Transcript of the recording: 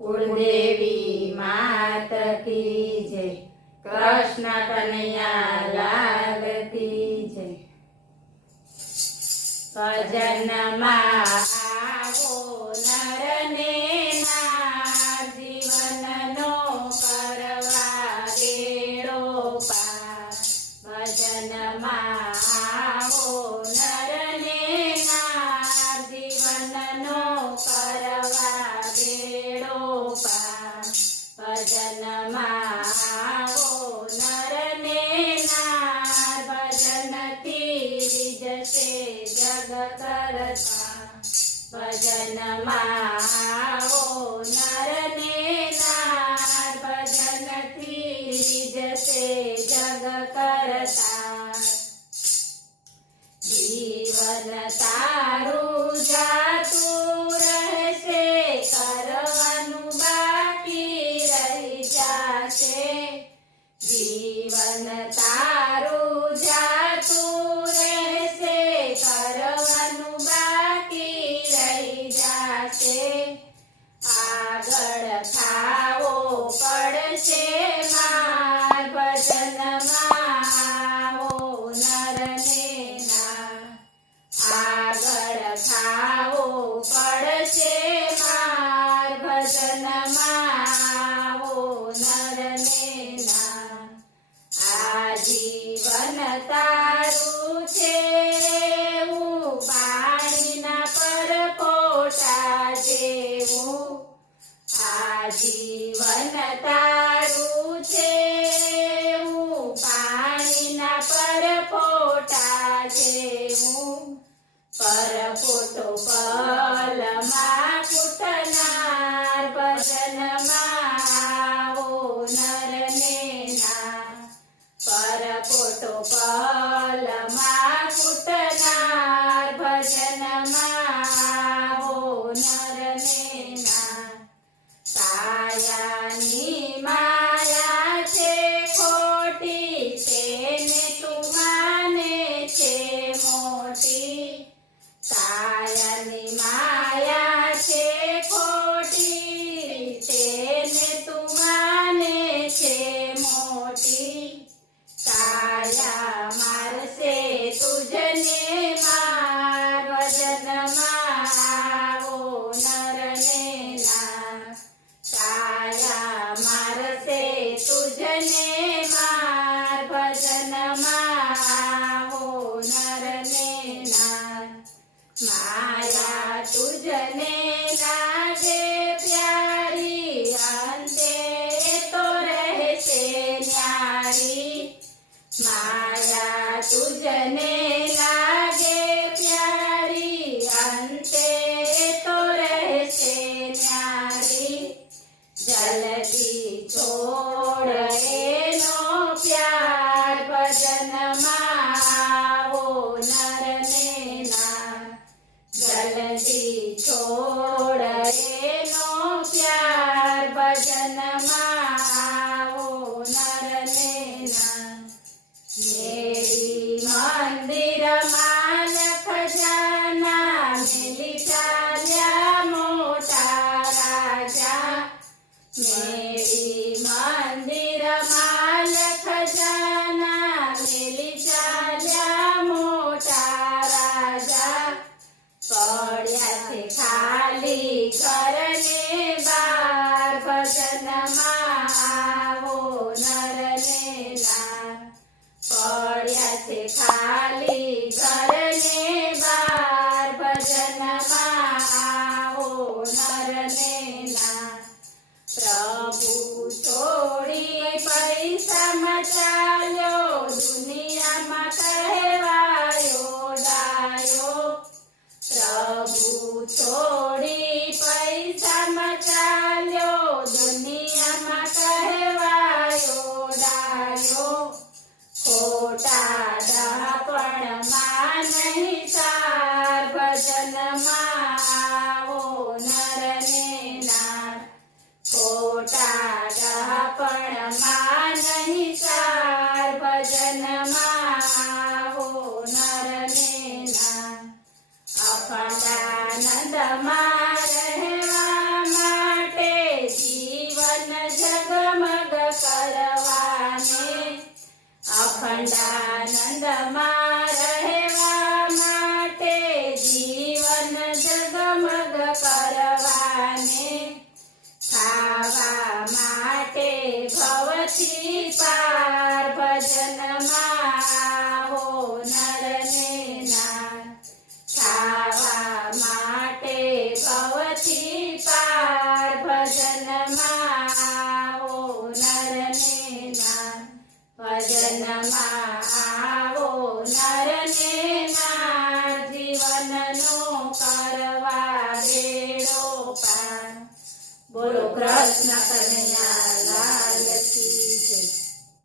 कुलदेवी मात की जय। कृष्ण कन्हैया लाल की जय। भजन आवो नर ने नार, जीवन नो करवा बेड़ो पार। भजन आवो नर ने नार, जीवन नो करवा बेड़ो पार। भजन आवो नर ने नार, भजन थी जसे जग करता। भजन आवो नर ने नार, भजन थी जसे जग करता। जीवन तारू जातू रहसे, करवानु बाकी रही जासे। जीवन तारू जातू रहसे, करवानु बाकी रही जासे। આગળ થાવો પડશે માર, ભજનમાં આવો નર ને નાર। આગળ થાવો પડશે માર, ભજનમાં આવો નર ને નાર। આ જીવન તારું છે એવું, પાણીના પરપોટા જેવું। આ જીવન તારું છે એવું, પાણીના પરપોટા જેવું। પરપોટો પલમાં કૂટનાર, ભજનમાં આવો નર ને નાર। પરપોટો પલમાં કૂટનાર, ભજનમાં આવો નર ને નાર। કાયાની માયા છે ખોટી, તેને તું માને છે મોટી। કાયાની માયા છે ખોટી, તેને તું માને છે મોટી। કાયા મારશે તુજને માર, ભજનમાં આવો નર ને નાર। કાયા મારશે તુજને માર, ભજનમાં આવો નર ને નાર। માયા તુજને લાગે પ્યારી, અંતે તો રહેશે ન્યારી। માયા તુજને લાગે પ્યારી, અંતે તો રહેશે ન્યારી। જલ્દી છોડ એનો પ્યાર, ભજનમાં આવો નર ને નાર। જલ્દી છોડ એનો પ્યાર, ભજનમાં આવો નર ને નાર। મેળી મંદિરમાં લખ જાના, મેલી ચાલ્યા મોટા રાજા। મેળી મંદિરમાં લખ જાના, મેલી ચાલ્યા મોટા રાજા। પડ્યા છે ખાલી ઘરને બાર, ભજનમાં આવો નર ને નાર। પડ્યા છે ખાલી ઘરને બાર, ભજનમાં આવો નર ને નાર। પ્રભુ છોડી પૈસામાં ચાલ્યો, દુનિયામાં કહેવાયો ડાયો। પ્રભુ છોડી પૈસામાં ચાલ્યો, દુનિયામાં કહેવાયો ડાયો। ખોટા ડહાપણમાં નહીં સાર, ભજનમાં આવો નર ને નાર। ખોટા ડહાપણમાં નહીં સાર, ભજનમાં આવો નર ને નાર। અખંડાનંદમાં રહેવા માટે પાર ભજનમાં આવો નર ને નાર ખાવા માટે ભવથી પાર ભજનમાં આવો નર ને નાર ભજનમાં આવો નર ને નાર જીવનનો કરવા બેડો પાર બોલો કૃષ્ણ કનૈયા